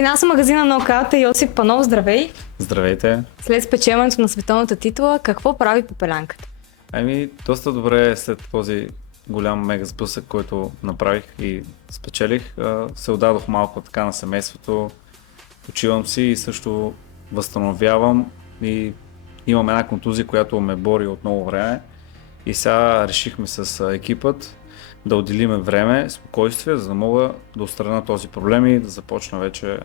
При нас е магазина на Нокаута. Йосип Панов, здравей! Здравейте! След спечелването на световната титла, какво прави Попелянката? Доста добре след този голям мега сблъсък, който направих и спечелих. Се отдадох малко така на семейството, почивам си и също възстановявам и имам една контузия, която ме бори от много време. И сега решихме с екипът да отделиме време, спокойствие, за да мога да отстраня този проблем и да започна вече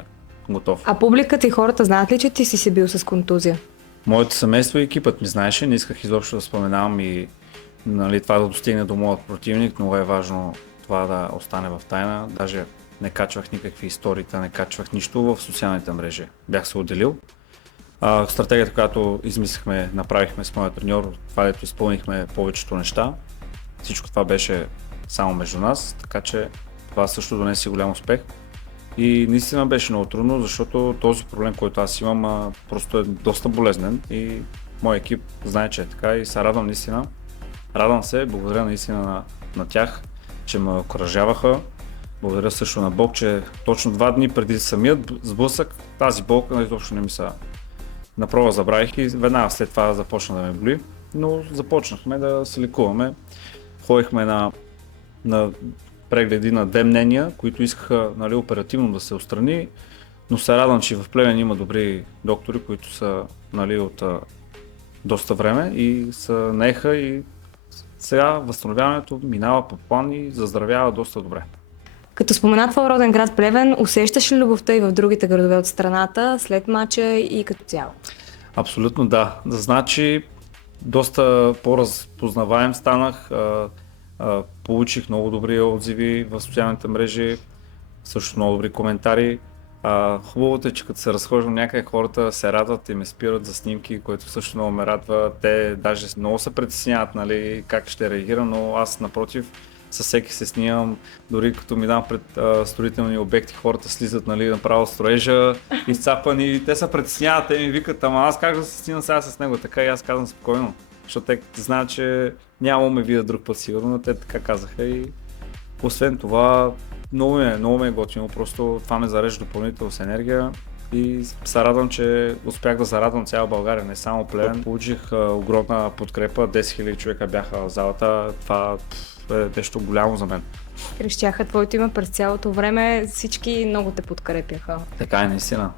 готов. А публиката и хората знаят ли, че ти си бил с контузия? Моето семейство и екипът ми знаеше, не исках изобщо да споменавам и това да достигне до моят противник. Много е важно това да остане в тайна. Даже не качвах никакви истории, не качвах нищо в социалните мрежи. Бях се отделил. Стратегията, която измислихме, направихме с моя треньор, това дето изпълнихме повечето неща. Всичко това беше само между нас, така че това също донесе голям успех. И наистина беше много трудно, защото този проблем, който аз имам, просто е доста болезнен и моят екип знае, че е така и се радвам наистина. Радвам се, благодаря наистина на тях, че ме окуражаваха. Благодаря също на Бог, че точно 2 дни преди самият сблъсък тази болка изобщо не ми са. Направо забравих и веднага след това започна да ме боли, но започнахме да се лекуваме. Ходихме на прегледи на 2 мнения, които искаха оперативно да се отстрани, но се радвам, че в Плевен има добри доктори, които са от доста време и са наеха и сега възстановяването минава по план и заздравява доста добре. Като спомена твой роден град Плевен, усещаш ли любовта и в другите градове от страната след мача и като цяло? Абсолютно да. Значи доста по-разпознаваем станах. Получих много добри отзиви в социалните мрежи, също много добри коментари. Хубавото е, че като се разхождам някъде, хората се радват и ме спират за снимки, което също много ме радва. Те даже много се притесняват как ще реагирам, но аз напротив със всеки се снимам. Дори като ми дам пред строителни обекти, хората слизат направо строежа, изцапани и те се притесняват, те ми викат, ама аз как да се снимам сега с него, така и аз казвам спокойно. Защото те знаят, че няма ме видят друг път сигурно, но те така казаха и освен това много ме е готино, просто това ме зарежда допълнително с енергия и се радвам, че успях да зарадвам цяла България, не само Плевен. Получих огромна подкрепа, 10 000 човека бяха в залата, това е нещо голямо за мен. Крещяха твоето име през цялото време, всички много те подкрепяха. Така е наистина.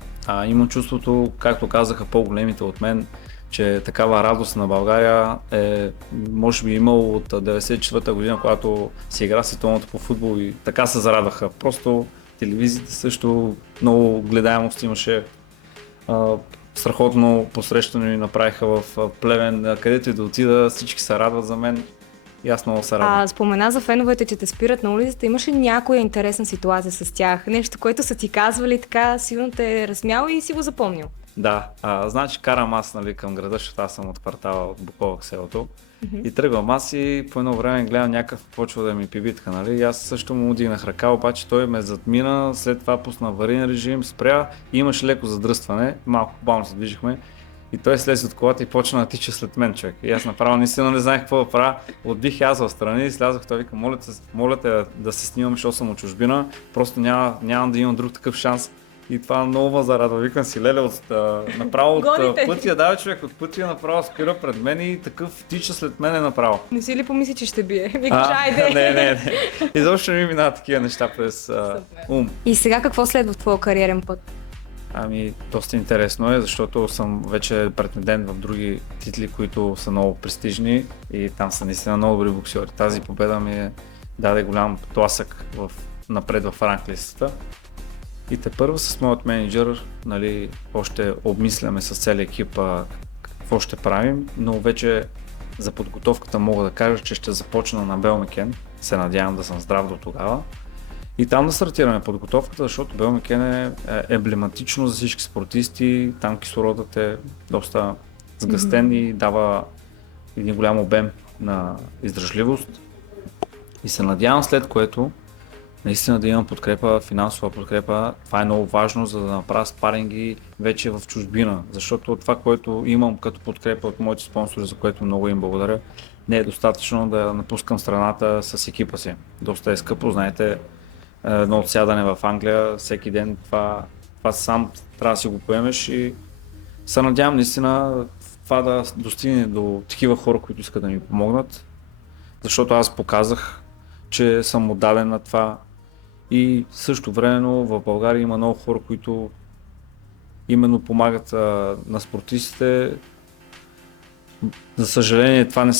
Имам чувството, както казаха по-големите от мен, че такава радост на България е, може би имало от 1994 година, когато се игра световното по футбол и така се зарадваха. Просто телевизията също много гледаемост имаше. Страхотно посрещане ми направиха в Плевен, където и да отида, всички се радват за мен и аз много се радвам. Спомена за феновете, че те спират на улицата, имаш ли някоя интересна ситуация с тях? Нещо, което са ти казвали така, силно те е разсмял и си го запомнил? Да, значи карам аз към града, защото аз съм от квартала от Буковак селото. И тръгвам аз и по едно време гледам някакъв почва да ми пибитка, и аз също му удигнах ръка, обаче той ме задмина, след това пусна аварийен режим, спря и имаше леко задръстване, малко бавно се движихме и той слезе от колата и почна да тича след мен, човек. И аз направо наистина не знаех какво да правя, отбих аз в страни и слязах, той вика, моля те да се снимам, защото съм от чужбина, просто няма да имам друг такъв шанс. И това много ме зарадва. Викам си, леле, направо от пътя, човек, от пътя направо спира пред мен и такъв тича след мен направо. Не си ли помисли, че ще бие? Викаш, айде! Не. Изобщо не ми минават такива неща през ум. И сега какво следва в твоя кариерен път? Доста интересно е, защото съм вече претендент в други титли, които са много престижни и там са наистина много добри боксьори. Тази победа ми даде голям тласък напред в ранглистата. И тепърва с моят менеджер, още обмисляме с целия екип какво ще правим, но вече за подготовката мога да кажа, че ще започна на Белмекен. Се надявам да съм здрав до тогава. И там да стартираме подготовката, защото Белмекен е емблематично за всички спортисти. Там кислородът е доста сгъстен и дава един голям обем на издръжливост. И се надявам, след което наистина да имам подкрепа, финансова подкрепа. Това е много важно, за да направя спаринги вече в чужбина, защото това, което имам като подкрепа от моите спонсори, за което много им благодаря, не е достатъчно да напускам страната с екипа си. Доста е скъпо, знаете, едно отсядане в Англия всеки ден, това това сам трябва да си го поемеш и се надявам наистина това да достигне до такива хора, които искат да ми помогнат, защото аз показах, че съм отдаден на това и също времено в България има много хора, които именно помагат на спортистите. За съжаление това не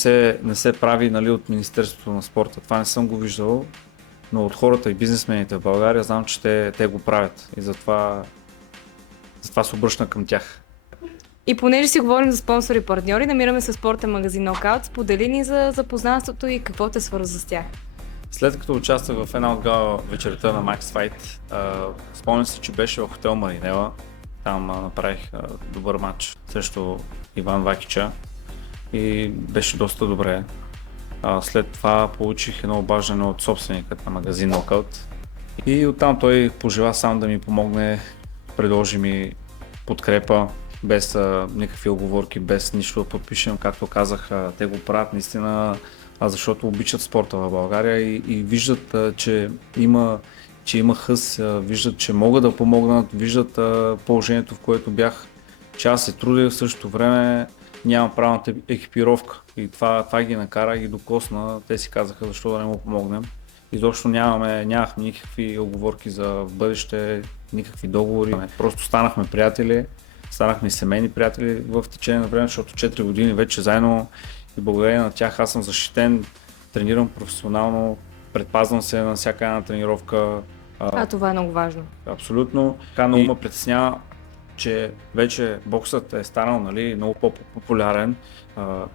се прави, нали, от Министерството на спорта, това не съм го виждал, но от хората и бизнесмените в България знам, че те го правят и затова се обръщам към тях. И понеже си говорим за спонсори и партньори, намираме се в спортен магазин Knockout. Сподели ни за запознанството и какво те свърза с тях. След като участвах в една от гала вечерта на Max Fight, спомням си, че беше в хотел Маринела. Там направих добър матч срещу Иван Вакича и беше доста добре. След това получих едно обаждане от собственикът на магазин Knockout и оттам той пожела сам да ми помогне, предложи ми подкрепа, без никакви оговорки, без нищо да подпишем. Както казах, те го правят наистина, защото обичат спорта в България и виждат, че има хъс, виждат, че могат да помогнат, виждат положението, в което бях, че аз се трудя, в същото време нямам правилната екипировка и това ги накара и ги докосна. Те си казаха защо да не му помогнем. Изобщо нямахме никакви оговорки за в бъдеще, никакви договори. Просто станахме приятели, станахме семейни приятели в течение на време, защото 4 години вече заедно и благодарение на тях аз съм защитен, тренирам професионално, предпазвам се на всяка една тренировка. Това е много важно. Абсолютно. Така много ме притеснява, че вече боксът е станал, нали, много по-популярен.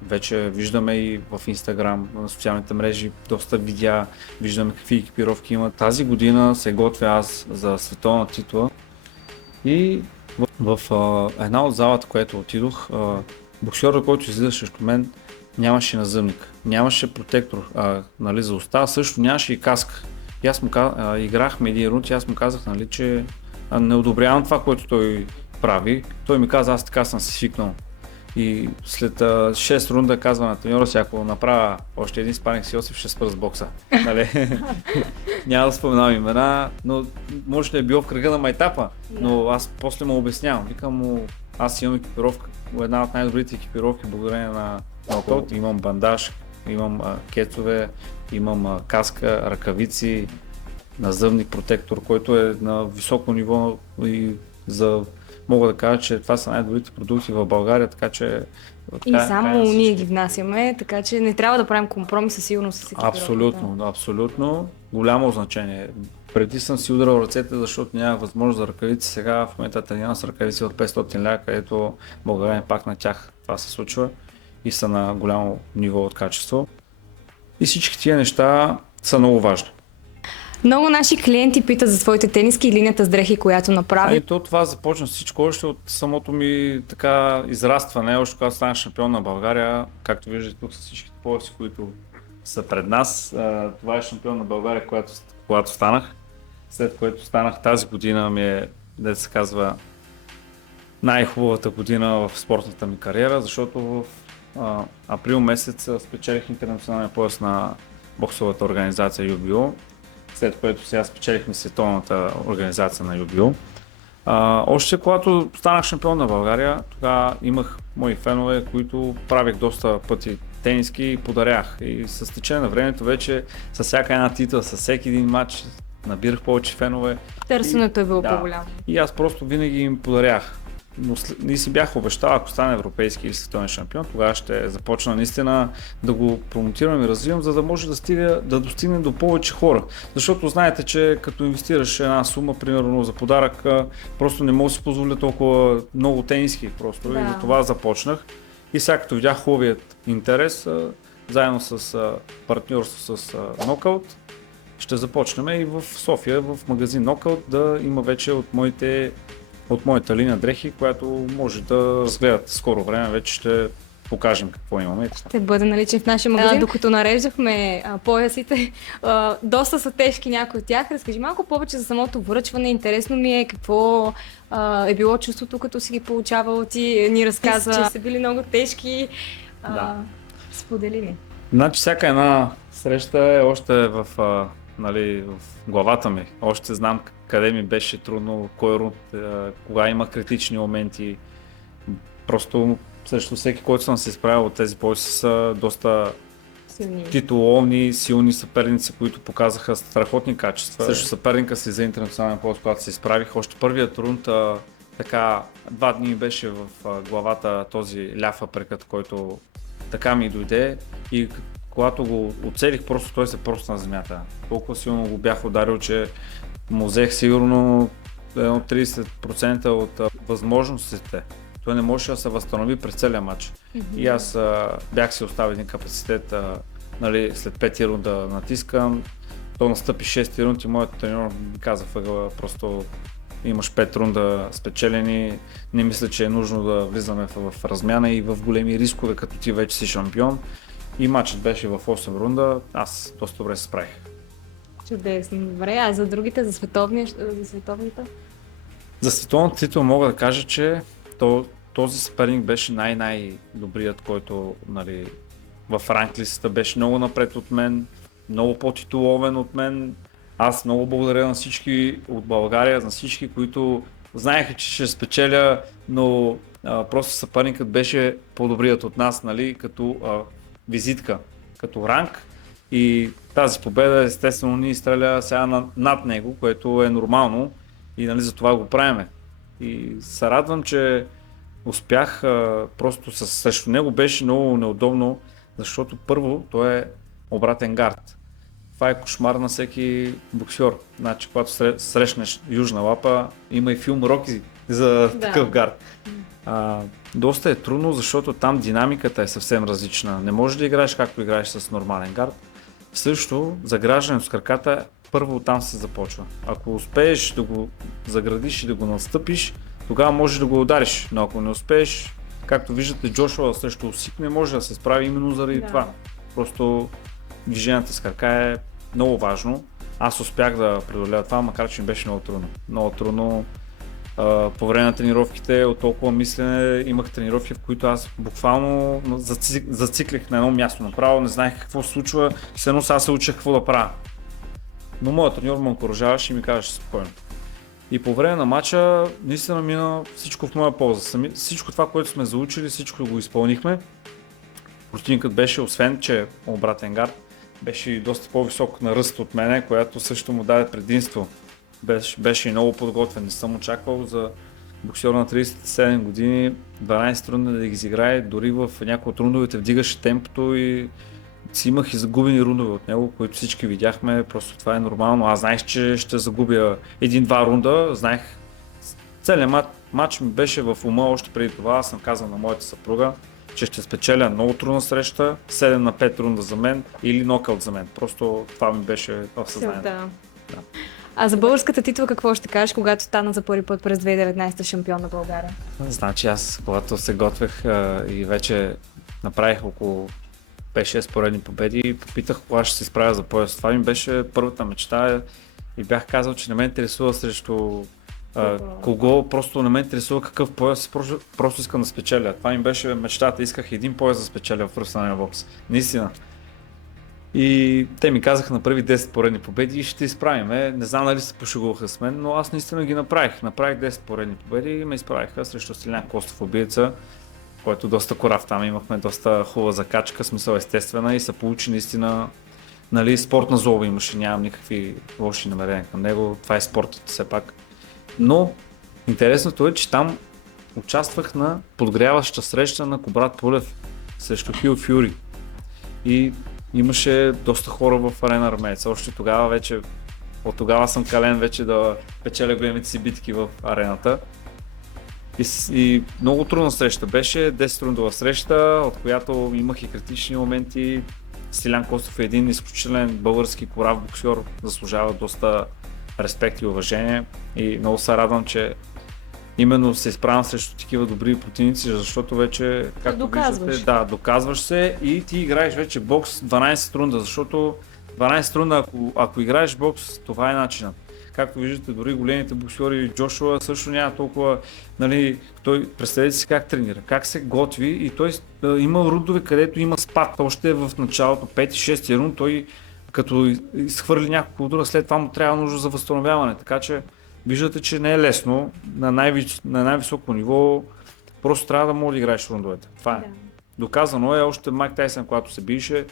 Вече виждаме и в Инстаграм, на социалните мрежи, доста видеа, виждаме какви екипировки има. Тази година се готвя аз за световна титла и в една от залата, която отидох, боксерът, който излиза срещу мен, нямаше назъмник, нямаше протектор, нали, за уста, също нямаше и каска. И аз играхме един рунд и аз му казах, нали, че не одобрявам това, което той прави. Той ми каза, аз така съм се свикнал. И след 6 рунда казва на треньора си, ако направя още един спаринг с Йосиф, ще спра с бокса. Нали? Няма да споменавам имена, но може да е било в кръга на майтапа, но аз после му обяснявам. Викам му, аз имам екипировка, една от най-добрите екипировки, благодарение на Knockout. Имам бандаж, имам кецове, имам каска, ръкавици, назъмник протектор, който е на високо ниво и мога да кажа, че това са най-добрите продукти в България, така че... И само ние ги внасяме, така че не трябва да правим компромис със сигурност с екипировката. Абсолютно, абсолютно. Голямо значение. Преди съм си ударал ръцете, защото нямах възможност за ръкавици. Сега в момента тренирам с ръкавици от 500 ля, където благодарение пак на тях това се случва и са на голямо ниво от качество. И всички тия неща са много важни. Много наши клиенти питат за своите тениски и линията с дрехи, която направи. Това започна всичко още от самото ми така израстване, още когато станах шампион на България, както виждате тук с всичките пояси, които са пред нас. Това е шампион на България, когато станах. След което станах тази година ми е, да се казва, най-хубавата година в спортната ми кариера, защото в април месец спечелих интернационалния пояс на боксовата организация UBO, след което сега спечелихме световната организация на UBO. Още когато станах шампион на България, тогава имах мои фенове, които правих доста пъти тениски и подарях. И с течение на времето вече с всяка една титла, с всеки един матч набирах повече фенове. Търсенето е било по-голямо. И аз просто винаги им подарях. Но и си бях обещал, ако стане европейски или световен шампион, тогава ще започна наистина да го промотирам и развивам, за да може да достигне до повече хора. Защото знаете, че като инвестираш една сума, примерно за подарък, просто не мога да си позволя толкова много тениски просто. И за това започнах. И сега като видях хубавият интерес, заедно с партньорство с Knockout, ще започнем и в София, в магазин Knockout, да има вече от моята линия дрехи, която може да разгледате скоро време, вече ще покажем какво имаме. Ще бъде наличен в нашия магазин. Докато нареждахме поясите, доста са тежки някои от тях. Разкажи малко повече за самото връчване. Интересно ми е какво е било чувството, като си ги получавал. Ти ни разказа, че са били много тежки. Сподели ни. Значи всяка една среща е още в нали, в главата ми. Още знам къде ми беше трудно, кой рунд, кога има критични моменти. Просто срещу всеки, който съм се изправил от тези пояси са доста Силни. титуловни, силни съперници, които показаха страхотни качества. Също съперника си за интернационален пояс, когато се изправих. Още първият рунд, така 2 дни беше в главата този ляфа прекът, който така ми дойде и когато го оцелих, просто той се просто на земята. Толкова силно го бях ударил, че му взех сигурно едно 30% от възможностите. Той не можеше да се възстанови през целия матч. И аз бях си оставил един капацитет, нали, след 5 рунда натискам, то настъпи 6 рунд и моят треньор ми каза въгъла, просто имаш 5 рунда спечелени, не мисля, че е нужно да влизаме в размяна и в големи рискове, като ти вече си шампион. И матчът беше в 8 рунда, аз доста добре се справих. Чудесно, добре. А за другите, за световните? За световната титул мога да кажа, че този съперник беше най-добрият, който, нали, в ранглистата беше много напред от мен, много по-титуловен от мен. Аз много благодаря на всички от България, на всички, които знаеха, че ще спечеля, но просто съперникът беше по-добрият от нас, нали, като визитка, като ранг. И тази победа, естествено, ни изстреля сега над него, което е нормално и, нали, за това го правиме. И се радвам, че успях, просто срещу него беше много неудобно, защото първо той е обратен гард. Това е кошмар на всеки боксьор. Значи, когато срещнеш южна лапа, има и филм Роки за такъв гард. Доста е трудно, защото там динамиката е съвсем различна. Не можеш да играеш както играеш с нормален гард. Също заграждането с краката първо там се започва. Ако успееш да го заградиш и да го настъпиш, тогава можеш да го удариш, но ако не успееш, както виждате, Джошуа срещу Усик не може да се справи именно заради това. Просто движението с крака е много важно. Аз успях да преодоля това, макар че ми беше много трудно. Много трудно. По време на тренировките от толкова мислене имах тренировки, в които аз буквално зациклих на едно място направо, не знаех какво се случва, все едно сега се учех какво да правя. Но моят треньор ме окуражаваше и ми казваше спокойно. И по време на матча наистина мина всичко в моя полза. Всичко това, което сме заучили, всичко го изпълнихме. Противникът беше, освен че обратен гард, беше и доста по-висок на ръст от мене, която също му даде предимство. Беше и много подготвен. Не съм очаквал за боксер на 37 години 12 рунда да ги изиграе. Дори в някои от рундовете вдигаше темпото и си имах и загубени рундове от него, които всички видяхме. Просто това е нормално. Аз знаех, че ще загубя 1-2 рунда. Знаех, целият матч ми беше в ума още преди това. Аз съм казал на моята съпруга, че ще спечеля много трудна среща, 7-5 рунда за мен или нокаут за мен. Просто това ми беше в съзнанието. Да. А за българската титла какво ще кажеш, когато стана за първи път през 2019 шампион на България? Значи аз, когато се готвех и вече направих около 5-6 поредни победи и попитах кога ще се изправя за пояс. Това ми беше първата мечта и бях казал, че не ме интересува срещу кого, просто не ме интересува какъв пояс, просто искам да спечеля. Това ми беше мечтата, исках един пояс да спечеля в професионалния бокс. Наистина. И те ми казаха на първи 10 поредни победи и ще изправим. Не знам дали се пошегуваха с мен, но аз наистина ги направих. Направих 10 поредни победи и ме изправиха срещу Стилян Костов, убиеца, който доста корав. Там имахме доста хубава закачка, смисъл естествена и се получи наистина, нали, спортна злоба имаше, нямам никакви лоши намерения към него. Това е спортът все пак. Но интересното е, че там участвах на подгряваща среща на Кобрат Пулев срещу Хил Фюри. И имаше доста хора в Арена Армеец. Още тогава вече, от тогава съм кален вече да печеля големите си битки в арената. И много трудна среща беше, 10 рундова среща, от която имах и критични моменти. Стилян Костов е един изключителен български корав боксьор, заслужава доста респект и уважение и много се радвам, че именно се изправям срещу такива добри противници, защото вече, както виждате, доказваш се и ти играеш вече бокс 12 рунда, защото 12 рунда, ако играеш бокс, това е начинът. Както виждате, дори големите боксьори, Джошуа също няма толкова, нали, той, представете си как тренира, как се готви и той има рундове, където има спад, още в началото, 5-6 рунд, той като изхвърли няколко удара, след това му трябва нужда за възстановяване. Така че виждате, че не е лесно на най-високо ниво, просто трябва да може да играеш рундовете. Това е. Да. Доказано е, още Майк Тайсън, когато се биеше,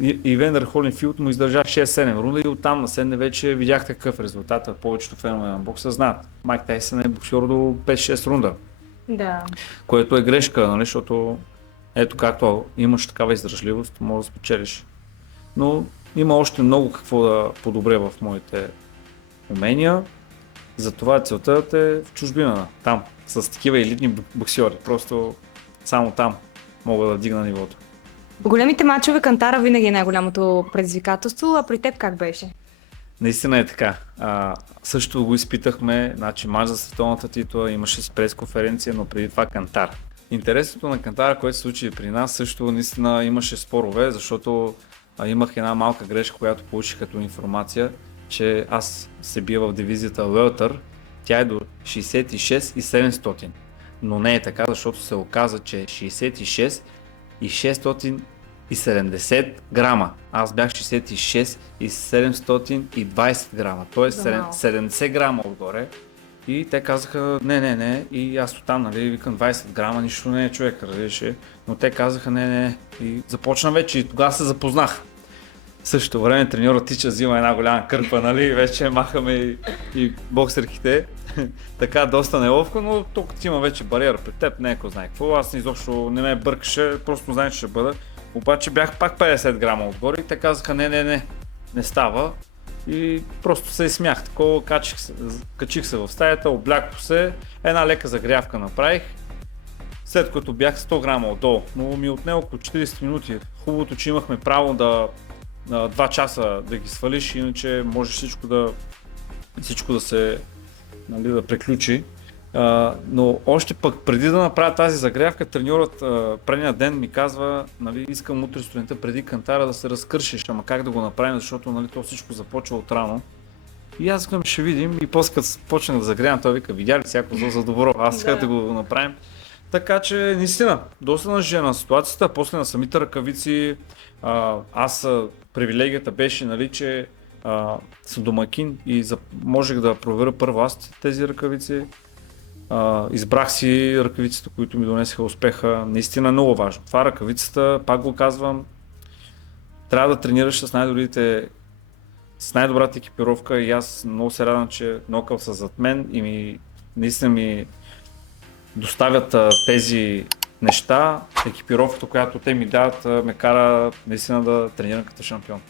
и Вендър Холинфилд му издържа 6-7 рунда и оттам наседне вече видяхте какъв резултат. Повечето фенове на бокса знаят. Майк Тайсън е боксер до 5-6 рунда. Да. Което е грешка, нали, защото ето както имаш такава издръжливост, можеш да спечелиш. Но има още много какво да подобря в моите умения. Затова целта е в чужбина, там, с такива елитни боксьори. Просто само там мога да дигна нивото. В големите мачове кантара винаги е най-голямото предизвикателство, а при теб как беше? Наистина е така. Също го изпитахме, значи мач за световната титла, имаше си пресконференция, но преди това кантар. Интересното на кантара, което се случи при нас, също наистина имаше спорове, защото имах една малка грешка, която получих като информация, че аз се бия в дивизията Welter, тя е до 66 и 700. Но не е така, защото се оказа, че 66 и 670 грама. Аз бях 66 и 720 грама, т.е. 70 грама отгоре. И те казаха не. И аз оттам, нали, викам 20 грама, нищо не е, човек, разбираше. Но те казаха не. И започна вече и тогава се запознах. В същото време треньорът тича, взима една голяма кърпа, нали, вече махаме и боксерките. Така доста неловко, но тук има вече бариера пред теб, не е кой знае какво. Аз изобщо не ме бъркаше, просто знаех, че ще бъда. Обаче бях пак 50 грама отгоре и те казаха не става. И просто се изсмях, такова, качих се в стаята, облякох се, една лека загрявка направих, след като бях 100 грама отдолу, но ми отне около 40 минути. Хубавото, че имахме право да 2 часа да ги свалиш, иначе може всичко да се, нали, да приключи. Но още пък преди да направя тази загрявка, треньорът предния ден ми казва, нали, искам утре сутринта преди кантара да се разкършиш, ама как да го направим, защото, нали, то всичко започва от рано. И аз казвам, ще видим, и после като почнах да загрявам, той вика, видя ли всяко зло за добро, аз исках да го направим. Така че, наистина, доста нажена ситуацията, после на самите ръкавици, аз привилегията беше, нали, че съм домакин и можех да проверя първо аз тези ръкавици. Избрах си ръкавиците, които ми донесеха успеха. Наистина е много важно. Това ръкавицата, пак го казвам, трябва да тренираш с най-добрата екипировка и аз много се радвам, че Knockout са зад мен и наистина ми доставят тези неща. Екипировката, която те ми дават, ме кара наистина да тренирам като шампион.